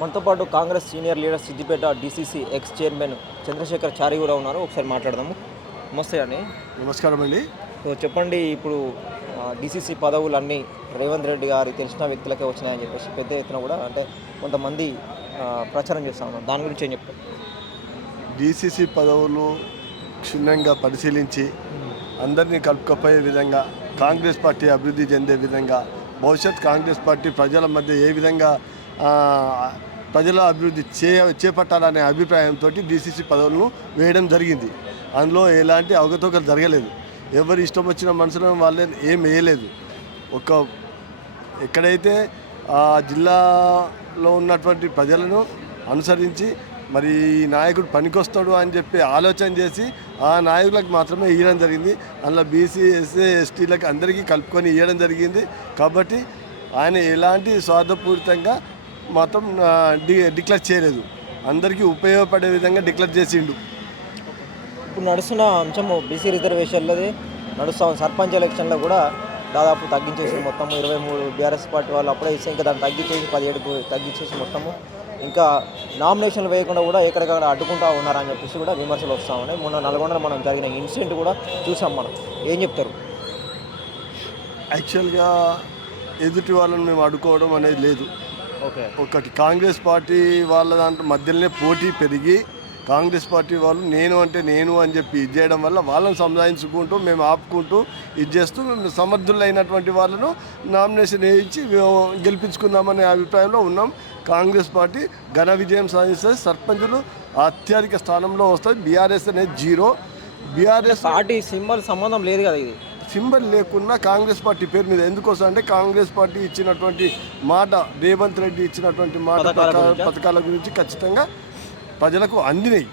మనతో పాటు Congress senior leader Siddipet DCC ex chairman Chandrashekar Chari కూడా ఉన్నారు. ఒకసారి మాట్లాడదాము. నమస్తే అండి. నమస్కారం అండి. సో చెప్పండి, ఇప్పుడు డీసీసీ పదవులన్నీ రేవంత్ రెడ్డి గారి తెలిసిన వ్యక్తులకే వచ్చినాయని చెప్పేసి పెద్ద ఎత్తున కూడా అంటే కొంతమంది ప్రచారం చేస్తూ ఉన్నారు. దాని గురించి ఏం చెప్తారు? డీసీసీ పదవులు క్షుణ్ణంగా పరిశీలించి అందరినీ కలుపుకపోయే విధంగా, కాంగ్రెస్ పార్టీ అభివృద్ధి చెందే విధంగా, భవిష్యత్ కాంగ్రెస్ పార్టీ ప్రజల మధ్య ఏ విధంగా ప్రజల అభివృద్ధి చేపట్టాలనే అభిప్రాయంతో డీసీసీ పదవులను వేయడం జరిగింది. అందులో ఎలాంటి అవకతవకలు జరగలేదు. ఎవరు ఇష్టం వచ్చిన మనుషులను వాళ్ళే ఏం వేయలేదు. ఎక్కడైతే ఆ జిల్లాలో ఉన్నటువంటి ప్రజలను అనుసరించి మరి ఈ నాయకుడు పనికొస్తాడు అని చెప్పి ఆలోచన చేసి ఆ నాయకులకు మాత్రమే ఇవ్వడం జరిగింది. అందులో బీసీ, ఎస్సీ, ఎస్టీలకు అందరికీ కలుపుకొని ఇవ్వడం జరిగింది. కాబట్టి ఆయన ఎలాంటి స్వార్థపూరితంగా మాత్రం డిక్లేర్ చేయలేదు. అందరికీ ఉపయోగపడే విధంగా డిక్లేర్ చేసిండు. ఇప్పుడు నడుస్తున్న అంశము బీసీ రిజర్వేషన్లది నడుస్తాం. సర్పంచ్ ఎలక్షన్లో కూడా దాదాపు తగ్గించేసి మొత్తము 23 బీఆర్ఎస్ పార్టీ వాళ్ళు అప్పుడే ఇస్తే ఇంకా దాన్ని తగ్గించేసి 17కు తగ్గించేసి మొత్తము ఇంకా నామినేషన్లు వేయకుండా కూడా ఎక్కడికక్కడ అడ్డుకుంటూ ఉన్నారని చెప్పేసి కూడా విమర్శలు వస్తూ ఉన్నాయి. మొన్న నల్గొండలో మనం జరిగిన ఇన్సిడెంట్ కూడా చూసాం. మనం ఏం చెప్తారు? యాక్చువల్గా ఎదుటి వాళ్ళని మేము అడ్డుకోవడం అనేది లేదు. ఒకటి కాంగ్రెస్ పార్టీ వాళ్ళ దాంట్లో మధ్యలోనే పోటీ పెరిగి కాంగ్రెస్ పార్టీ వాళ్ళు నేను అంటే నేను అని చెప్పి ఇది చేయడం వల్ల వాళ్ళని సంజాయించుకుంటూ మేము ఆపుకుంటూ ఇది చేస్తూ మేము సమర్థులైనటువంటి వాళ్ళను నామినేషన్ వేయించి గెలిపించుకుందామనే అభిప్రాయంలో ఉన్నాం. కాంగ్రెస్ పార్టీ ఘన విజయం సాధిస్తుంది. సర్పంచులు అత్యధిక స్థానంలో వస్తుంది. బీఆర్ఎస్ అనేది 0. బీఆర్ఎస్ పార్టీ సింబల్ సంబంధం లేదు కదా. ఇది సింబల్ లేకున్నా కాంగ్రెస్ పార్టీ పేరు మీద ఎందుకోసం అంటే కాంగ్రెస్ పార్టీ ఇచ్చినటువంటి మాట, రేవంత్ రెడ్డి ఇచ్చినటువంటి మాట పథకాల గురించి ఖచ్చితంగా ప్రజలకు అందినాయి.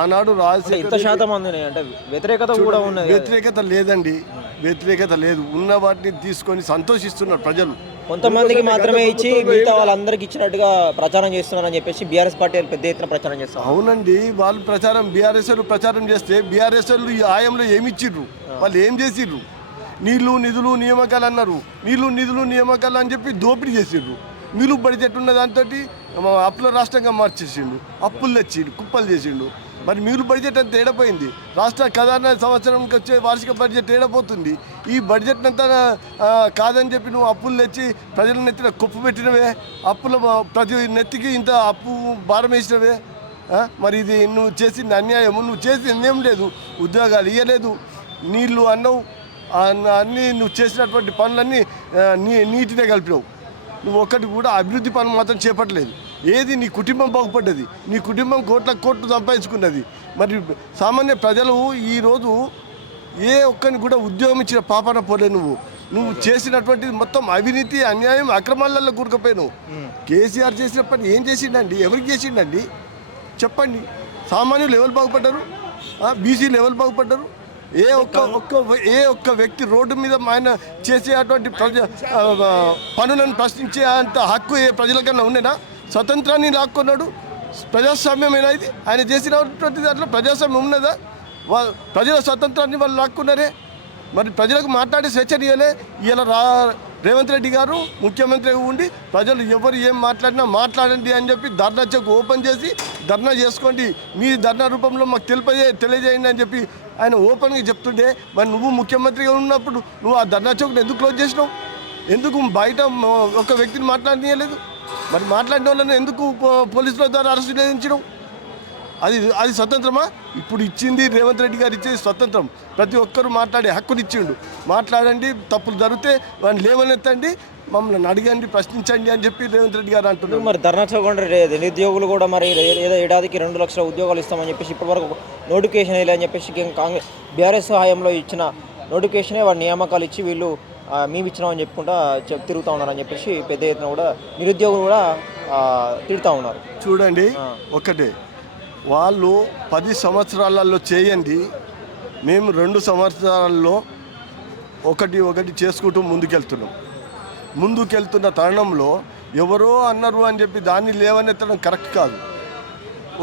ఆనాడు వ్యతిరేకత లేదండి, వ్యతిరేకత లేదు. ఉన్న వాటిని తీసుకొని సంతోషిస్తున్నారు ప్రజలు. కొంతమందికి మాత్రమే ఇచ్చి మిగతా వాళ్ళందరికీ ఇచ్చినట్టుగా ప్రచారం చేస్తున్నారని చెప్పేసి బీఆర్ఎస్ పార్టీ పెద్ద ఎత్తున ప్రచారం చేస్తారు. అవునండి, వాళ్ళు బీఆర్ఎస్ ప్రచారం చేస్తే బీఆర్ఎస్ ఈ ఆయంలో ఏమి ఇచ్చిర్రు, వాళ్ళు ఏం చేసిర్రు? నీళ్లు నిధులు నియామకాలు అన్నారు. నీళ్లు నిధులు నియామకాలు అని చెప్పి దోపిడీ చేసిర్రు. మిగులు బడ్జెట్ ఉన్న దాంతో అప్పుల రాష్ట్రంగా మార్చేసిండు. అప్పులు తెచ్చిండు, కుప్పలు చేసిండు. మరి మిగులు బడ్జెట్ అంతా ఏడపోయింది. రాష్ట్ర ఖజానా సంవత్సరంకి వచ్చే వార్షిక బడ్జెట్ ఏడపోతుంది. ఈ బడ్జెట్ అంతా కాదని చెప్పి నువ్వు అప్పులు తెచ్చి ప్రజల నెత్తిన కుప్పు పెట్టినవే, అప్పుల ప్రతి నెత్తికి ఇంత అప్పు భారం వేసినవే. మరి ఇది నువ్వు చేసింది అన్యాయము. నువ్వు చేసింది ఏం లేదు, ఉద్యోగాలు ఇవ్వలేదు, నీళ్లు అన్నవు, అన్నీ నువ్వు చేసినటువంటి పనులన్నీ నీటినే కలిపినావు. నువ్వు ఒక్కటి కూడా అభివృద్ధి పనులు మాత్రం చేపట్టలేదు. ఏది నీ కుటుంబం బాగుపడ్డది, నీ కుటుంబం కోట్లు సంపాదించుకున్నది. మరి సామాన్య ప్రజలు ఈరోజు ఏ ఒక్కరిని కూడా ఉద్యోగం ఇచ్చిన పాపన పోలే. నువ్వు చేసినటువంటి మొత్తం అవినీతి, అన్యాయం, అక్రమాలలో కూరుకుపోయావు. కేసీఆర్ చేసిన పని ఏం చేసిండండి? ఎవరికి చేసిండండి చెప్పండి? సామాన్యులు ఎవరు బాగుపడ్డారు? బీసీలు ఎవరు బాగుపడ్డారు? ఏ ఒక్క వ్యక్తి రోడ్డు మీద ఆయన చేసేటువంటి పనులను ప్రశ్నించే అంత హక్కు ఏ ప్రజలకన్నా ఉండేనా? స్వతంత్రాన్ని లాక్కున్నాడు. ప్రజాస్వామ్యమేనా ఇది? ఆయన చేసినటువంటి దాంట్లో ప్రజాస్వామ్యం ఉన్నదా? ప్రజల స్వతంత్రాన్ని వాళ్ళు లాక్కున్నారే. మరి ప్రజలకు మాట్లాడే స్వేచ్ఛనియలే. ఇలా రేవంత్ రెడ్డి గారు ముఖ్యమంత్రిగా ఉండి ప్రజలు ఎవరు ఏం మాట్లాడినా మాట్లాడండి అని చెప్పి ధర్నా చెక్ ఓపెన్ చేసి ధర్నా చేసుకోండి, మీ ధర్నా రూపంలో మాకు తెలియజేయండి అని చెప్పి ఆయన ఓపెన్గా చెప్తుంటే, మరి నువ్వు ముఖ్యమంత్రిగా ఉన్నప్పుడు నువ్వు ఆ ధర్నా చౌక్ని ఎందుకు క్లోజ్ చేసినావు? ఎందుకు బయట ఒక వ్యక్తిని మాట్లాడనీయలేదు? మరి మాట్లాడిన వాళ్ళని ఎందుకు పోలీసుల ద్వారా అరెస్ట్ చేయించడం? అది స్వతంత్రమా? ఇప్పుడు ఇచ్చింది రేవంత్ రెడ్డి గారు ఇచ్చేది స్వతంత్రం. ప్రతి ఒక్కరూ మాట్లాడే హక్కునిచ్చిండు. మాట్లాడండి, తప్పులు జరిగితే వాళ్ళని లేవనెత్తండి, మమ్మల్ని అడగండి, ప్రశ్నించండి అని చెప్పి రేవంత్ రెడ్డి గారు అంటున్నారు. మరి ధర్నా చౌకండి నిరుద్యోగులు కూడా మరి ఏదో ఏడాదికి 2 లక్షల ఉద్యోగాలు ఇస్తామని చెప్పేసి ఇప్పటివరకు నోటిఫికేషన్ వేయాలని చెప్పేసి కాంగ్రెస్ బీఆర్ఎస్ హయాంలో ఇచ్చిన నోటిఫికేషనే వాడు నియామకాలు ఇచ్చి వీళ్ళు మేము ఇచ్చినామని చెప్పుకుంటా తిరుగుతూ ఉన్నారని చెప్పేసి పెద్ద ఎత్తున కూడా నిరుద్యోగులు కూడా తిడుతూ ఉన్నారు. చూడండి, ఒకటే వాళ్ళు 10 సంవత్సరాలలో చేయండి, మేము 2 సంవత్సరాల్లో ఒకటి చేసుకుంటూ ముందుకెళ్తున్న తరుణంలో ఎవరో అన్నారు అని చెప్పి దాన్ని లేవనెత్తడం కరెక్ట్ కాదు.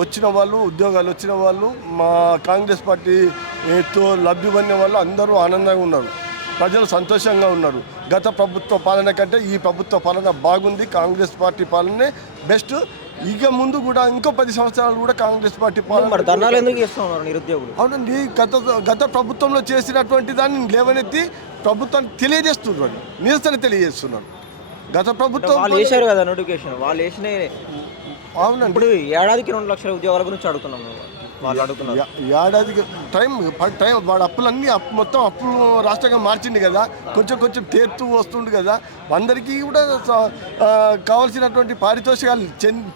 వచ్చిన వాళ్ళు, ఉద్యోగాలు వచ్చిన వాళ్ళు, మా కాంగ్రెస్ పార్టీతో లబ్ధి పొందిన వాళ్ళు అందరూ ఆనందంగా ఉన్నారు. ప్రజలు సంతోషంగా ఉన్నారు. గత ప్రభుత్వ పాలన కంటే ఈ ప్రభుత్వ పాలన బాగుంది. కాంగ్రెస్ పార్టీ పాలనే బెస్ట్. ఇక ముందు కూడా ఇంకో 10 సంవత్సరాలు కూడా కాంగ్రెస్ పార్టీ పాలన. మరి ధర్నాలు ఎందుకు చేస్తూ ఉన్నారు నిరుద్యోగులు? అవునండి, గత ప్రభుత్వంలో చేసినటువంటి దాన్ని లేవనెత్తి ప్రభుత్వానికి తెలియజేస్తున్నారు, నిరసన తెలియజేస్తున్నారు. గత ప్రభుత్వం వాళ్ళు వేశారు కదా నోటిఫికేషన్, వాళ్ళు వేసిన అవునండి. ఇప్పుడు ఏడాదికి 2 లక్షల ఉద్యోగాల గురించి అడుగుతున్నాం మేము. వాళ్ళు అడుగుతున్నారు ఏడాదికి టైం వాడు అప్పులన్నీ మొత్తం అప్పులు రాష్ట్రంగా మార్చింది కదా, కొంచెం తీరుతూ వస్తుంది కదా. అందరికీ కూడా కావాల్సినటువంటి పారితోషికాలు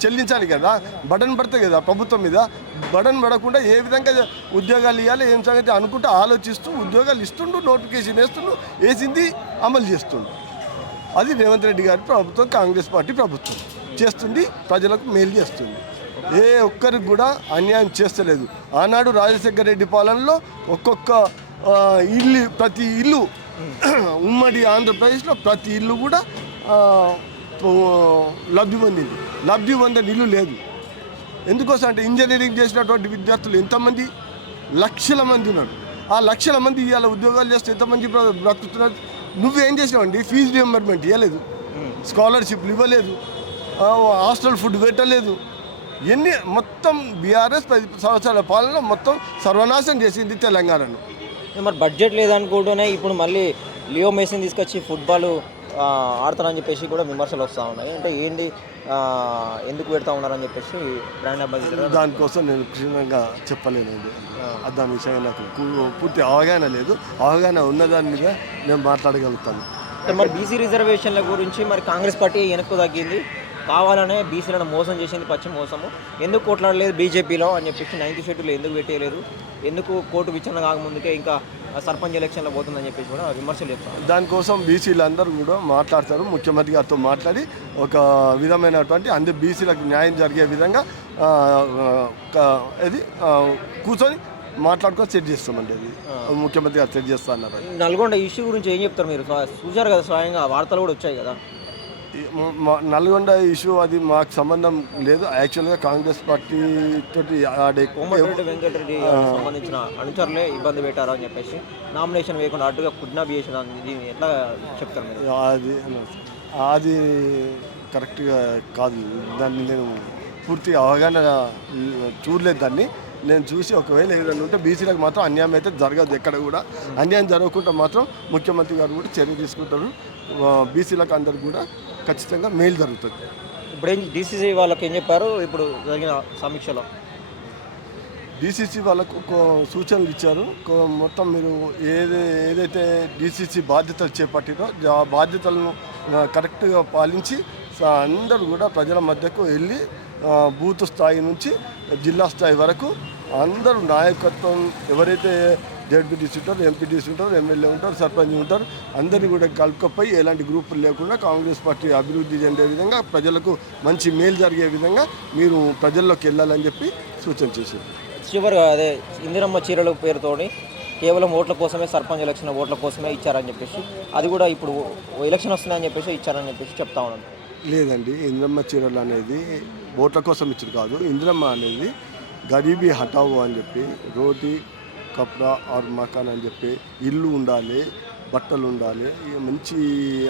చెల్లించాలి కదా. బటన్ పడతాయి కదా ప్రభుత్వం మీద. బటన్ పడకుండా ఏ విధంగా ఉద్యోగాలు ఇవ్వాలి ఏం సంగతి అనుకుంటూ ఆలోచిస్తూ ఉద్యోగాలు ఇస్తుండు, నోటిఫికేషన్ వేసింది అమలు చేస్తుండు. అది రేవంత్ రెడ్డి గారి ప్రభుత్వం, కాంగ్రెస్ పార్టీ ప్రభుత్వం చేస్తుంది, ప్రజలకు మేలు చేస్తుంది. ఏ ఒక్కరికి కూడా అన్యాయం చేస్తలేదు. ఆనాడు రాజశేఖర రెడ్డి పాలనలో ఒక్కొక్క ప్రతి ఇల్లు ఉమ్మడి ఆంధ్రప్రదేశ్లో ప్రతి ఇల్లు కూడా లబ్ధి పొందింది. లబ్ధి పొందని ఇల్లు లేదు. ఎందుకోసం అంటే ఇంజనీరింగ్ చేసినటువంటి విద్యార్థులు ఎంతమంది, లక్షల మంది ఉన్నారు. ఆ లక్షల మంది ఇవాళ ఉద్యోగాలు చేస్తే ఎంతమంది బ్రతుకుతున్నారు. నువ్వేం చేసినావండి? ఫీజు రియంబర్మెంట్ ఇవ్వలేదు, స్కాలర్షిప్లు ఇవ్వలేదు, హాస్టల్ ఫుడ్ పెట్టలేదు. మొత్తం బీఆర్ఎస్ 10 సంవత్సరాల పాలన మొత్తం సర్వనాశనం చేసింది తెలంగాణను. మరి బడ్జెట్ లేదనుకుంటూనే ఇప్పుడు మళ్ళీ లియో మెస్సీని తీసుకొచ్చి ఫుట్బాల్ ఆడతారని చెప్పేసి కూడా విమర్శలు వస్తూ ఉన్నాయి. అంటే ఏంటి, ఎందుకు పెడతా ఉన్నారని చెప్పేసి బ్రాండ్ అంబాసిడర్. దానికోసం నేను క్షుణ్ణంగా చెప్పలేనండి. దాని విషయంగా నాకు పూర్తి అవగాహన లేదు. అవగాహన ఉన్నదాని మీద నేను మాట్లాడగలుగుతాను. మరి బీసీ రిజర్వేషన్ల గురించి మరి కాంగ్రెస్ పార్టీ వెనక్కు తగ్గింది, కావాలనే బీసీలను మోసం చేసింది, పచ్చి మోసము. ఎందుకు కొట్లాడలేదు బీజేపీలో అని చెప్పేసి 90 షెడ్యూల్ ఎందుకు పెట్టేయలేదు, ఎందుకు కోర్టు విచారణ కాకముందుకే ఇంకా సర్పంచ్ ఎలక్షన్లో పోతుందని చెప్పేసి కూడా విమర్శలు చెప్తారు. దానికోసం బీసీలందరూ కూడా మాట్లాడతారు. ముఖ్యమంత్రి గారితో మాట్లాడి ఒక విధమైనటువంటి అందరి బీసీలకు న్యాయం జరిగే విధంగా ఇది కూర్చొని మాట్లాడుకొని సెట్ చేస్తామండి. అది ముఖ్యమంత్రి గారు సెట్ చేస్తా అన్నారు. నల్గొండ ఇష్యూ గురించి ఏం చెప్తారు మీరు? చూశారు కదా, స్వయంగా వార్తలు కూడా వచ్చాయి కదా. నల్గొండ ఇష్యూ అది మాకు సంబంధం లేదు. యాక్చువల్గా కాంగ్రెస్ పార్టీ తోటి కోమటిరెడ్డి వెంకటరెడ్డి సంబంధించిన అనుచరులే ఇబ్బంది పెట్టారు అని చెప్పేసి నామినేషన్ వేయకుండా అడ్డుగా కిడ్నాప్ చేసిన దీన్ని ఎట్లా చెప్తారు మీరు? అది కరెక్ట్గా కాదు. దాన్ని నేను పూర్తి అవగాహన చూడలేదు. దాన్ని నేను చూసి ఒకవేళ ఏదైనా ఉంటే బీసీలకు మాత్రం అన్యాయం అయితే జరగదు. ఎక్కడ కూడా అన్యాయం జరగకుండా మాత్రం ముఖ్యమంత్రి గారు కూడా చర్య తీసుకుంటారు. బీసీలకు అందరికి కూడా ఖచ్చితంగా మేలు జరుగుతుంది. ఇప్పుడు ఏం డీసీసీ వాళ్ళకి ఏం చెప్పారు ఇప్పుడు జరిగిన సమీక్షలో? డీసీసీ వాళ్ళకు సూచనలు ఇచ్చారు. మొత్తం మీరు ఏదైతే డీసీసీ బాధ్యతలు చేపట్టినో ఆ బాధ్యతలను కరెక్ట్గా పాలించి అందరూ కూడా ప్రజల మధ్యకు వెళ్ళి బూత్ స్థాయి నుంచి జిల్లా స్థాయి వరకు అందరూ నాయకత్వం, ఎవరైతే జడ్పీటీసీ ఉంటారు, ఎంపీటీసీ ఉంటారు, ఎమ్మెల్యే ఉంటారు, సర్పంచ్ ఉంటారు, అందరినీ కూడా కలుపుకపోయి ఎలాంటి గ్రూపులు లేకుండా కాంగ్రెస్ పార్టీ అభివృద్ధి చెందే విధంగా, ప్రజలకు మంచి మేలు జరిగే విధంగా మీరు ప్రజల్లోకి వెళ్ళాలని చెప్పి సూచన చేశారు. చివరిగా అదే ఇందిరమ్మ చీరల పేరుతోని కేవలం ఓట్ల కోసమే, సర్పంచ్ ఎలక్షన్ ఓట్ల కోసమే ఇచ్చారని చెప్పేసి, అది కూడా ఇప్పుడు ఎలక్షన్ వస్తుందని చెప్పేసి ఇచ్చారని చెప్పేసి చెప్తా ఉన్నాను. లేదండి, ఇందిరమ్మ చీరలు అనేది ఓట్ల కోసం ఇచ్చింది కాదు. ఇందిరమ్మ అనేది గరీబీ హటావు అని చెప్పి, రోటీ కప్డా ఆర్ మకాన్ అని చెప్పి, ఇల్లు ఉండాలి, బట్టలు ఉండాలి, మంచి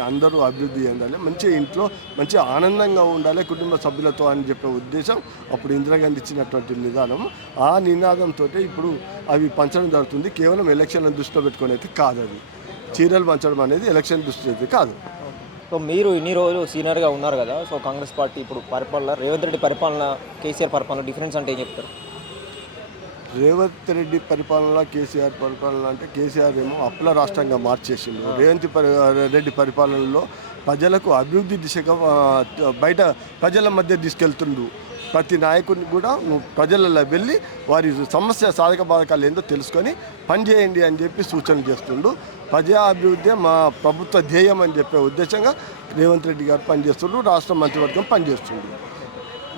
అందరూ అభివృద్ధి చెందాలి, మంచి ఇంట్లో మంచి ఆనందంగా ఉండాలి కుటుంబ సభ్యులతో అని చెప్పే ఉద్దేశం అప్పుడు ఇందిరాగాంధీ ఇచ్చినటువంటి నిదానం. ఆ నినాదంతో ఇప్పుడు అవి పంచడం జరుగుతుంది. కేవలం ఎలక్షన్లను దృష్టిలో పెట్టుకొని అయితే కాదు. అది చీరలు పంచడం అనేది ఎలక్షన్ దృష్టి అయితే కాదు. సో మీరు ఇన్ని రోజులు సీనియర్గా ఉన్నారు కదా, సో కాంగ్రెస్ పార్టీ ఇప్పుడు పరిపాలన, రేవంత్ రెడ్డి పరిపాలన, కేసీఆర్ పరిపాలన డిఫరెన్స్ అంటే ఏం చెప్తారు? రేవంత్ రెడ్డి పరిపాలన, కేసీఆర్ పరిపాలన అంటే కేసీఆర్ ఏమో అప్పుల రాష్ట్రంగా మార్చేసిండు. రేవంత్ రెడ్డి పరిపాలనలో ప్రజలకు అభివృద్ధి దిశగా బయట ప్రజల మధ్య తీసుకెళ్తుండు. ప్రతి నాయకుడిని కూడా నువ్వు ప్రజలలో వెళ్ళి వారి సమస్య సాధక బాధకాలు ఏందో తెలుసుకొని పనిచేయండి అని చెప్పి సూచనలు చేస్తుండు. ప్రజా అభివృద్ధి మా ప్రభుత్వ ధ్యేయం అని చెప్పే ఉద్దేశంగా రేవంత్ రెడ్డి గారు పనిచేస్తుండ్రు, రాష్ట్ర మంత్రివర్గం పనిచేస్తుండ్రు.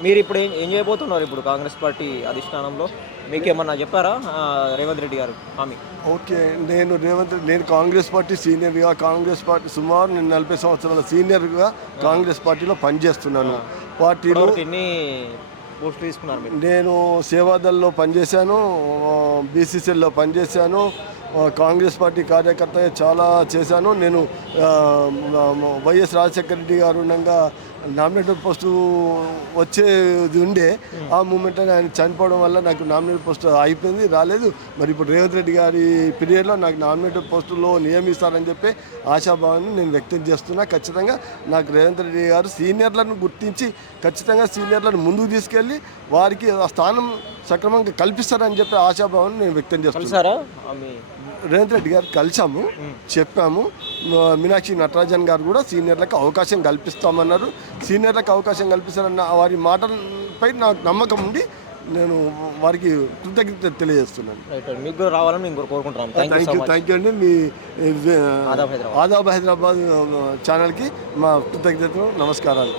మీరు ఇప్పుడు ఏం చేయబోతున్నారు? ఇప్పుడు కాంగ్రెస్ పార్టీ అధిష్టానంలో మీకేమన్నా చెప్పారా రేవంత్ రెడ్డి గారు హామీ? ఓకే, నేను కాంగ్రెస్ పార్టీ సీనియర్గా, కాంగ్రెస్ పార్టీ సుమారు నేను 40 సంవత్సరాల సీనియర్గా కాంగ్రెస్ పార్టీలో పనిచేస్తున్నాను. పార్టీలో ఎన్ని పోస్టులు తీసుకున్నారు మీరు? నేను సేవాదల్లో పనిచేశాను, బీసీసీఎల్లో పనిచేశాను, కాంగ్రెస్ పార్టీ కార్యకర్తగా చాలా చేశాను. నేను వైఎస్ రాజశేఖర రెడ్డి గారు ఉండగా నామినేటెడ్ పోస్టు వచ్చేది ఉండే. ఆ మూమెంట్ ఆయన చనిపోవడం వల్ల నాకు నామినేటెడ్ పోస్టు అయిపోయింది, రాలేదు. మరి ఇప్పుడు రేవంత్ రెడ్డి గారి పీరియడ్లో నాకు నామినేటెడ్ పోస్టులో నియమిస్తారని చెప్పి ఆశాభావాన్ని నేను వ్యక్తం చేస్తున్నా. ఖచ్చితంగా నాకు రేవంత్ రెడ్డి గారు సీనియర్లను గుర్తించి ఖచ్చితంగా సీనియర్లను ముందుకు తీసుకెళ్ళి వారికి ఆ స్థానం సక్రమంగా కల్పిస్తారని చెప్పి ఆశాభావాన్ని నేను వ్యక్తం చేస్తున్నాను. కలిసారా రేవంత్ రెడ్డి గారు కలిసాము, చెప్పాము. మీనాక్షి నటరాజన్ గారు కూడా సీనియర్లకు అవకాశం కల్పిస్తామన్నారు. సీనియర్లకు అవకాశం కల్పిస్తారన్న వారి మాటలపై నాకు నమ్మకం ఉండి నేను వారికి కృతజ్ఞత తెలియజేస్తున్నాను. మీకు కూడా రావాలని నేను కోరుకుంటున్నాను. థ్యాంక్ యూ అండి. మీ ఆదాబ్ హైదరాబాద్ ఛానల్కి మా కృతజ్ఞతలు, నమస్కారాలు.